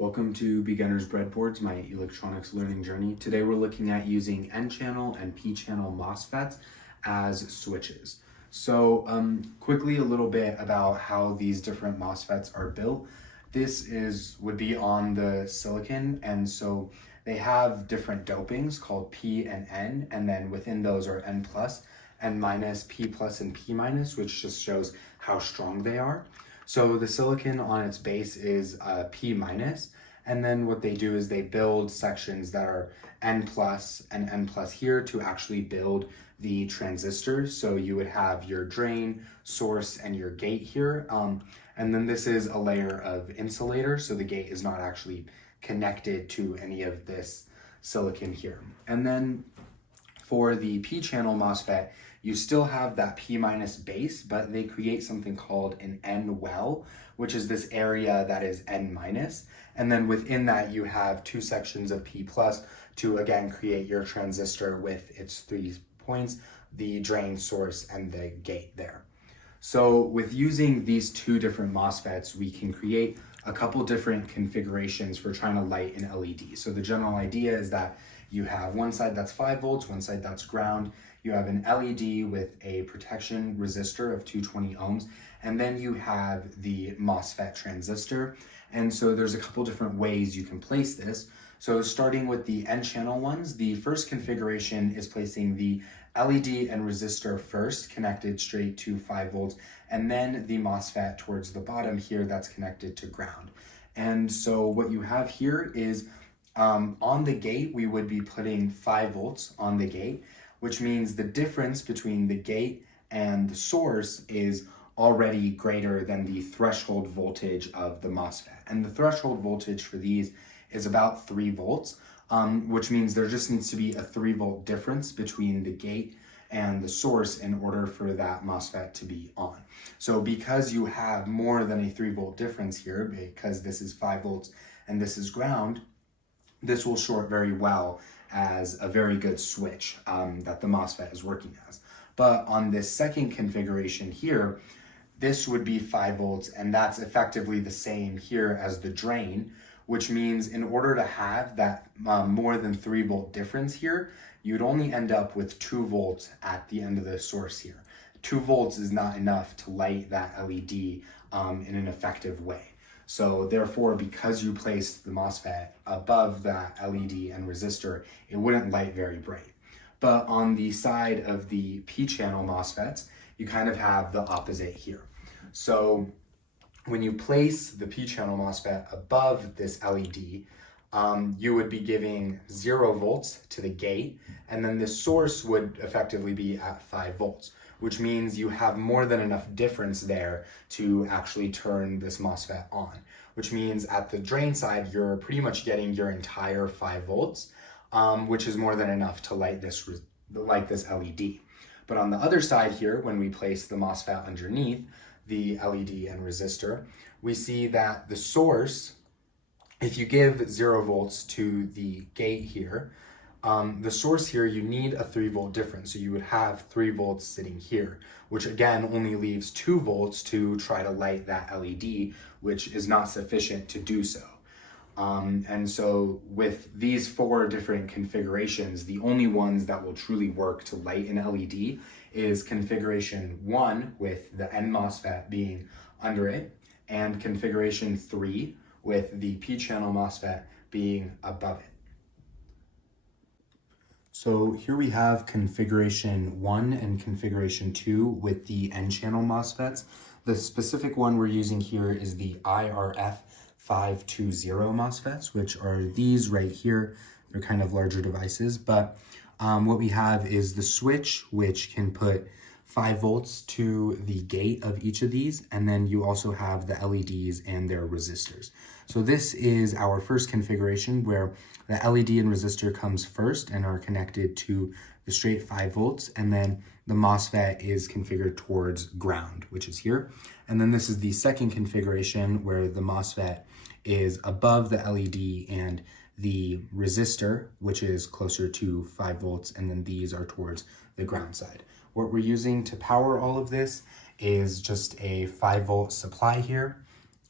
Welcome to Beginner's Breadboards, my electronics learning journey. Today we're looking at using N-channel and P-channel MOSFETs as switches. So quickly a little bit about how these different MOSFETs are built. This would be on the silicon, and so they have different dopings called P and N, and then within those are N plus, N minus, P plus, and P minus, which just shows how strong they are. So the silicon on its base is P minus, and then what they do is they build sections that are N plus and N plus here to actually build the transistors. So you would have your drain, source, and your gate here. And then this is a layer of insulator, so the gate is not actually connected to any of this silicon here. And then for the P-channel MOSFET, you still have that P minus base, but they create something called an N well, which is this area that is N minus. And then within that, you have two sections of P plus to again create your transistor with its 3 points, the drain, source, and the gate there. So with using these two different MOSFETs, we can create a couple different configurations for trying to light an LED. So the general idea is that you have one side that's 5 volts, one side that's ground. You have an LED with a protection resistor of 220 ohms, and then you have the MOSFET transistor. And so there's a couple different ways you can place this. So starting with the N-channel ones, the first configuration is placing the LED and resistor first, connected straight to 5 volts, and then the MOSFET towards the bottom here that's connected to ground. And so what you have here is on the gate, we would be putting 5 volts on the gate, which means the difference between the gate and the source is already greater than the threshold voltage of the MOSFET. And the threshold voltage for these is about 3 volts, which means there just needs to be a 3 volt difference between the gate and the source in order for that MOSFET to be on. So because you have more than a 3 volt difference here, because this is 5 volts and this is ground, this will short very well as a very good switch that the MOSFET is working as. But on this second configuration here, this would be 5 volts, and that's effectively the same here as the drain, which means in order to have that more than 3 volt difference here, you'd only end up with 2 volts at the end of the source here. 2 volts is not enough to light that LED in an effective way. So therefore, because you placed the MOSFET above that LED and resistor, it wouldn't light very bright. But on the side of the P-channel MOSFETs, you kind of have the opposite here. So when you place the P-channel MOSFET above this LED, you would be giving 0 volts to the gate, and then the source would effectively be at 5 volts, which means you have more than enough difference there to actually turn this MOSFET on, which means at the drain side, you're pretty much getting your entire 5 volts, which is more than enough to light this LED. But on the other side here, when we place the MOSFET underneath the LED and resistor, we see that the source, if you give 0 volts to the gate here, the source here, you need a 3 volt difference. So you would have 3 volts sitting here, which again only leaves 2 volts to try to light that LED, which is not sufficient to do so. And so with these 4 different configurations, the only ones that will truly work to light an LED is configuration 1 with the N MOSFET being under it, and configuration 3 with the P-channel MOSFET being above it. So here we have configuration 1 and configuration 2 with the N-channel MOSFETs. The specific one we're using here is the IRF 520 MOSFETs, which are these right here. They're kind of larger devices, but what we have is the switch, which can put 5 volts to the gate of each of these, and then you also have the LEDs and their resistors. So this is our first configuration where the LED and resistor comes first and are connected to the straight 5 volts, and then the MOSFET is configured towards ground, which is here. And then this is the second configuration where the MOSFET is above the LED and the resistor, which is closer to 5 volts, and then these are towards the ground side. What we're using to power all of this is just a 5 volt supply here,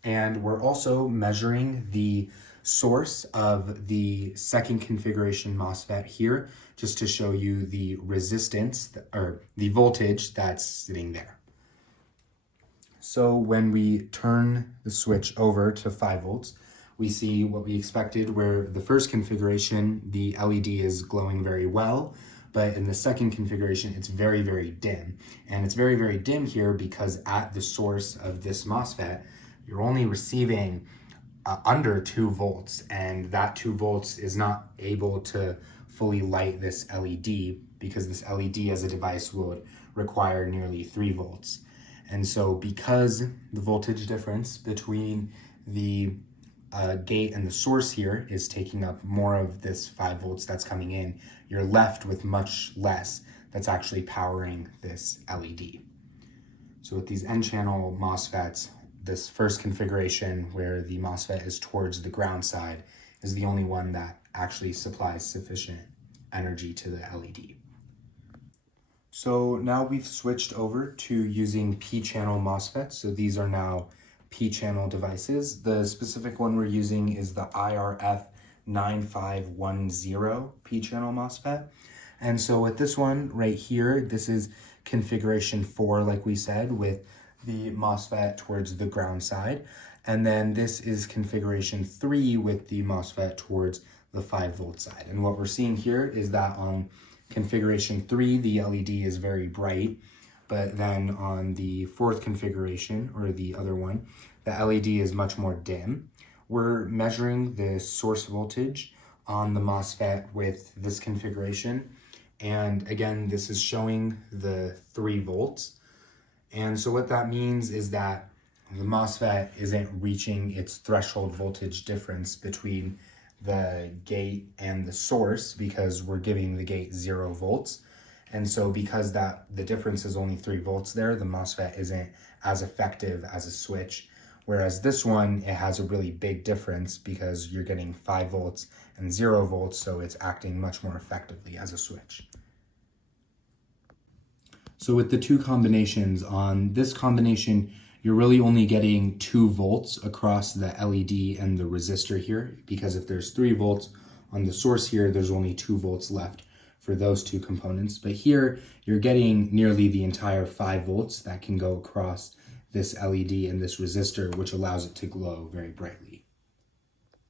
and we're also measuring the source of the second configuration MOSFET here, just to show you the resistance or the voltage that's sitting there. So when we turn the switch over to 5 volts, we see what we expected, where the first configuration, the LED is glowing very well, but in the second configuration, it's very, very dim. And it's very, very dim here because at the source of this MOSFET, you're only receiving under 2 volts, and that 2 volts is not able to fully light this LED because this LED as a device would require nearly 3 volts. And so because the voltage difference between the gate and the source here is taking up more of this 5 volts that's coming in, you're left with much less that's actually powering this LED. So with these N-channel MOSFETs, this first configuration where the MOSFET is towards the ground side is the only one that actually supplies sufficient energy to the LED. So now we've switched over to using P-channel MOSFETs. So these are now P-channel devices. The specific one we're using is the IRF 9510 P-channel MOSFET. And so with this one right here, this is configuration 4, like we said, with the MOSFET towards the ground side. And then this is configuration 3 with the MOSFET towards the 5 volt side. And what we're seeing here is that on configuration 3, the LED is very bright, but then on the 4th configuration, or the other one, the LED is much more dim. We're measuring the source voltage on the MOSFET with this configuration. And again, this is showing the 3 volts. And so what that means is that the MOSFET isn't reaching its threshold voltage difference between the gate and the source because we're giving the gate 0 volts. And so because the difference is only 3 volts there, the MOSFET isn't as effective as a switch. Whereas this one, it has a really big difference because you're getting 5 volts and 0 volts, so it's acting much more effectively as a switch. So with the two combinations, on this combination, you're really only getting 2 volts across the LED and the resistor here, because if there's 3 volts on the source here, there's only 2 volts left for those two components. But here, you're getting nearly the entire 5 volts that can go across this LED and this resistor, which allows it to glow very brightly.